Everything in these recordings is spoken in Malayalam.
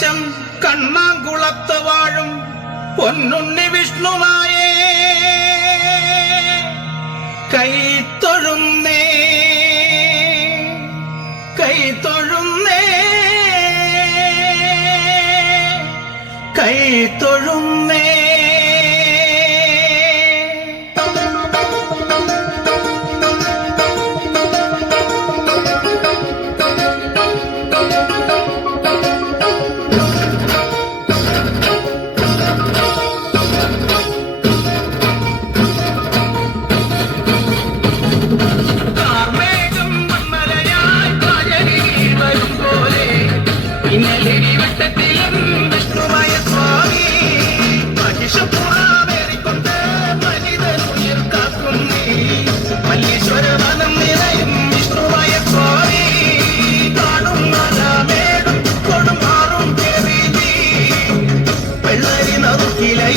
ദേശം കണ്ണാങ്കുളത്ത് വാഴും പൊന്നുണ്ണി വിഷ്ണുനായേ കൈത്തൊഴുന്നേ കൈത്തൊഴുന്നേ കൈത്തൊഴുന്നേ വട്ടത്തിലും വിഷ്ണുമായ സ്വാമി മഹിഷപ്പുറാവേറിക്കൊണ്ട് മനിതൻ ഉയർ കാക്കും നീ മല്ലീശ്വര വനം നിറയും വിഷ്ണുമായ സ്വാമി കാണും നാലാമേടും കൊടും മാറും കേറി നീ വെള്ളരി നറുക്കിലൈ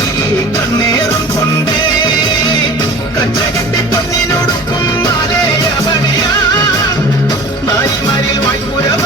കണ്ണേറും കൊണ്ടേ കച്ചകെട്ടി പൊന്നിനൊടുക്കും മാലയ പണിയാ നായിമാരിൽ വായ്പുരം